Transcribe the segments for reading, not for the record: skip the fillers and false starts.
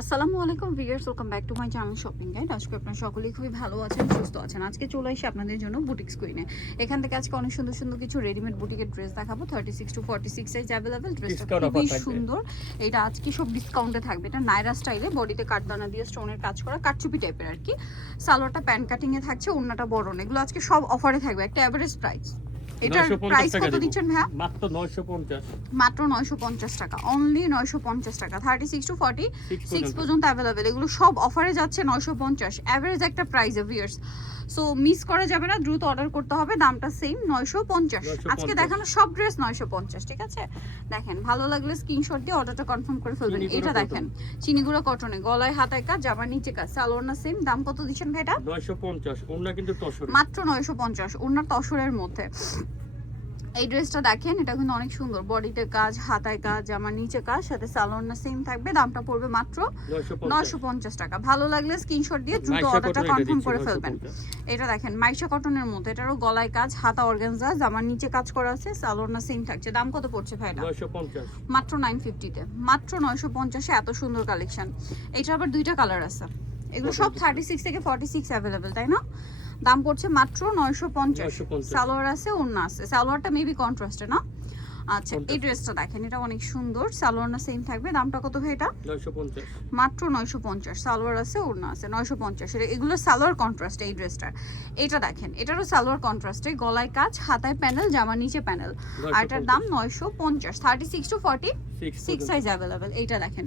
আসসালামু আলাইকুম viewers, welcome back to my channel shopping guide. আজকে আপনারা সকলেই খুবই ভালো আছেন, সুস্থ আছেন। আজকে চলে এসে আপনাদের জন্য বুটিক স্কুইনে এখান থেকে আজকে অনেক সুন্দর সুন্দর কিছু রেডিমেড বুটিকের ড্রেস দেখাবো। 36 to 46 সাইজ অ্যাভেলেবেল। ড্রেসটা খুবই সুন্দর। এটা আজকে সব ডিসকাউন্টে থাকবে। এটা নাইরা স্টাইলে, বডিতে কাটদানা দিয়ে স্টোনের কাজ করা, কাটচুপি টাইপের আর কি। সালোয়ারটা প্যান কাটিং এ থাকছে, ওন্নাটা বড় না। এগুলো আজকে সব অফারে থাকবে, একটা এভারেজ প্রাইস। এটার প্রাইস কত দিচ্ছেন ভাইয়া? মাত্র 950। মাত্র 950 টাকা, অনলি 950 টাকা। 36 to 46 পর্যন্ত অ্যাভেলেবেল। এগুলো সব অফারে যাচ্ছে 950, এভারেজ একটা প্রাইস ভিউয়ার্স। সো মিস করা যাবে না, দ্রুত অর্ডার করতে হবে। দামটা সেম 950। আজকে দেখানো সব ড্রেস 950, ঠিক আছে? দেখেন, ভালো লাগলে স্ক্রিনশট দিয়ে অর্ডারটা কনফার্ম করে ফেলবেন। এটা দেখেন, চিনিগুড়া কটনে, গলায় হাতায় কাজ, জামার নিচে কাজ, সালোয়ার না সেম। দাম কত দিচ্ছেন ভাই এটা? 950। ওন্না কিন্তু তসর, মাত্র 950, ওন্নার তসরের মধ্যে। এই ড্রেসটা দেখেন, এটা কিন্তু অনেক সুন্দর। বডিতে কাজ, হাতায় কাজ, জামার নিচে কাজ, সাথে সালোয়ার না সেম থাকবে। দামটা পড়বে মাত্র 950 টাকা। ভালো লাগলে স্ক্রিনশট দিয়ে দ্রুত অর্ডারটা কনফার্ম করে ফেলবেন। এটা দেখেন, মাইশা কটনের মধ্যে, এটারও গলায় কাজ, হাতা অর্গানজা, জামার নিচে কাজ করা আছে, সালোয়ার না সেম থাকছে। দাম কত পড়ছে ভাই এটা? 950। মাত্র 950 তে, মাত্র 950 এ এত সুন্দর কালেকশন। এটা আবার দুইটা কালার আছে। এগুলো সব 36 থেকে 46 অ্যাভেলেবেল, তাই না? দাম পড়ছে মাত্র 950। সালোয়ার আছে, ওড়না আছে। সালোয়ারটা মেবি কন্ট্রাস্টে না? আচ্ছা, এই ড্রেসটা দেখেন, এটা অনেক সুন্দর। সালোয়ার না সেম থাকবে। দামটা কত ভাই এটা? 950। মাত্র 950। সালোয়ার আছে, ওড়না আছে। 950 এর এগুলো সালোয়ার কন্ট্রাস্ট। এই ড্রেসটার এটা দেখেন, এটারও সালোয়ার কন্ট্রাস্টে, গলায় কাজ, হাতায় প্যানেল, জামার নিচে প্যানেল। আর এটার দাম 950। 36 to 46 সাইজ অ্যাভেলেবেল। এইটা দেখেন,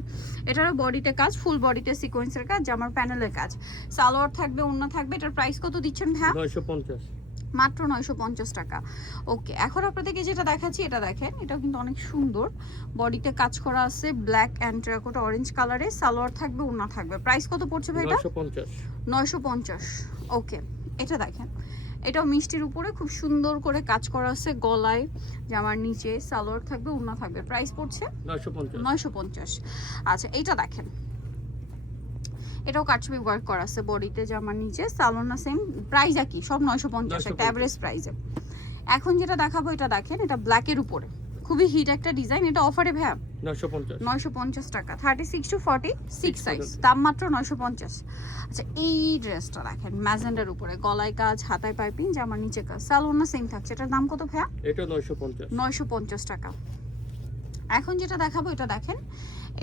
এটারও বডিতে কাজ, ফুল বডিতে সিকোয়েন্সের কাজ, জামার প্যানেলের কাজ, সালোয়ার থাকবে, ওড়না থাকবে। এটার প্রাইস কত দিচ্ছেন ভাই? 950। মাত্র 950 টাকা। ওকে, এখন আপনাদেরকে যেটা দেখাচ্ছি, এটা দেখেন, এটাও কিন্তু অনেক সুন্দর। বডিতে কাজ করা আছে, ব্ল্যাক অ্যান্ড টেরাকোটা অরেঞ্জ কালারে। সালোয়ার থাকবে, ওড়না থাকবে। প্রাইস কত পড়ছে ভাই এটা? 950। 950। ওকে, এটা দেখেন, এটাও মিষ্টির উপরে খুব সুন্দর করে কাজ করা আছে, গলায়, জামার নিচে, সালোয়ার থাকবে, ওড়না থাকবে। প্রাইস পড়ছে 950। 950। আচ্ছা, এইটা দেখেন, এটাও কাটছবি ওয়ার্ক করা আছে, বডিতে, জামার নিচে, সালোয়ার না সেম। প্রাইস একই, সব 950, একটা এভারেজ প্রাইসে। এখন যেটা দেখাবো, এটা দেখেন, এটা ব্ল্যাকের উপরে খুবই হিট একটা ডিজাইন। এটা অফারে ভাইয়া 950। 950 টাকা। 36 to 46 সাইজ, দাম মাত্র 950। আচ্ছা, এই ড্রেসটা দেখেন, ম্যাজেন্ডার উপরে, গলায় কাজ, হাতায় পাইপিং, জামার নিচে কাজ, সালোয়ার না সেম থাকছে। এটার দাম কত ভাইয়া? এটা 950। 950 টাকা। এখন যেটা দেখাবো, এটা দেখেন,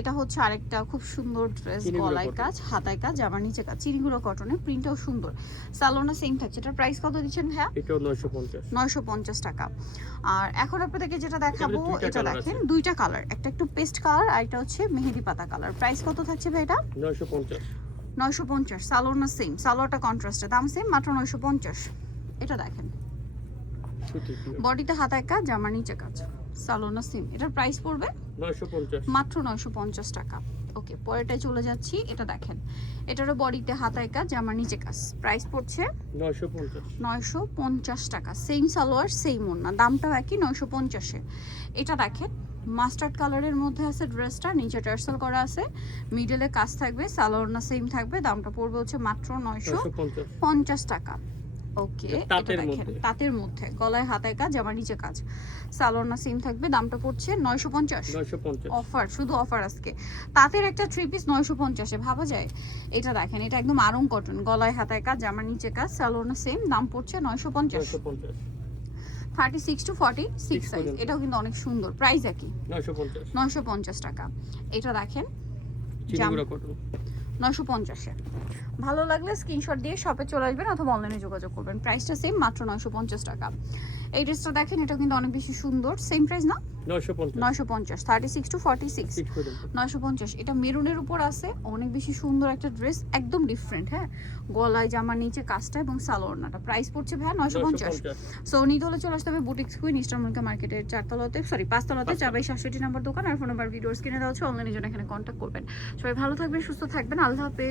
এটা হচ্ছে আরেকটা খুব সুন্দর ড্রেস, গলায় কাজ, হাতায় কাজ, জামার নিচে কাজ, চিনিগুলো কটনে, প্রিন্টটাও সুন্দর, সালোয়ারটা সেম থাকছে। এটার প্রাইস কত দিচ্ছেন ভাইয়া? এটাও 950। 950 টাকা। আর এখন আপনাদেরকে যেটা দেখাবো, এটা দেখেন, দুইটা কালার, একটা একটু পেস্ট কালার আর একটা হচ্ছে মেহেদি পাতা কালার। প্রাইস কত থাকছে ভাই এটা? 950। 950। সালোয়ারটা সেম, সালোয়ারটা কন্ট্রাস্টে, দাম সেম, মাত্র 950। এটা দেখেন, বডিতে হাতায় কাজ, জামার নিচে কাজ, সালোয়ারটা সেম। এটার প্রাইস পড়বে 950। মাত্র 950 টাকা। ওকে, পরেরটায় চলে যাচ্ছি। এটা দেখেন, এটারও বডিতে হাতায় কাজ, জামার নিচে কাজ। প্রাইস পড়ছে 950। 950 টাকা। সেম সালোয়ার, সেম ওড়না, দামটাও একই, 950-এ। এটা দেখেন, মাস্টার্ড কালারের মধ্যে আছে ড্রেসটা, নিচে টার্সেল করা আছে, মিডলে কাজ থাকবে, সালোয়ার না সেম থাকবে। দামটা পড়বে হচ্ছে মাত্র 950 টাকা। ওকে, এটা দেখেন, তাঁতের মধ্যে, গলায় হাতায় কাজ, জামার নিচে কাজ, সালোয়ার না সেম থাকবে। দামটা পড়ছে 950। অফার, শুধু অফার আজকে। তাঁতের একটা থ্রি পিস 950-এ, ভাবা যায়? এটা দেখেন, এটা একদম আরং কটন, গলায় হাতায় কাজ, জামার নিচে কাজ, সালোয়ার না সেম। দাম পড়ছে 950। 36 to 46 সাইজ। এটাও কিন্তু অনেক সুন্দর। প্রাইস একই, 950 টাকা। এটা দেখেন, 950-এ। ভালো লাগলে স্ক্রিনশট দিয়ে শপে চলে আসবেন অথবা অনলাইনে যোগাযোগ করবেন। প্রাইসটা সেম, মাত্র 950 টাকা। এই ড্রেসটা দেখেন, এটা কিন্তু অনেক বেশি সুন্দর। সেম প্রাইস না? 950। 36 to 46, 950। এটা মেরুনের উপর আছে, অনেক বেশি সুন্দর একটা ড্রেস, একদম ডিফারেন্ট। হ্যাঁ, গলায়, জামার নিচে কাজটা এবং সালোয়ারটা। প্রাইস পড়ছে ভাইয়া 950। সো নিতে হলে চলে আসতে হবে বুটিক স্কুইন, ইস্টার্ন মল্লিকা মার্কেটের 4তলাতে, সরি 5তলাতে, 4/67 নম্বর দোকান। আর ফোন নাম্বার ভিডিওর স্ক্রিনে দেওয়া হচ্ছে, অনলাইনের জন্য এখানে কন্ট্যাক্ট করবেন। সবাই ভালো থাকবেন, সুস্থ থাকবেন, আল্লাহ হাফেজ।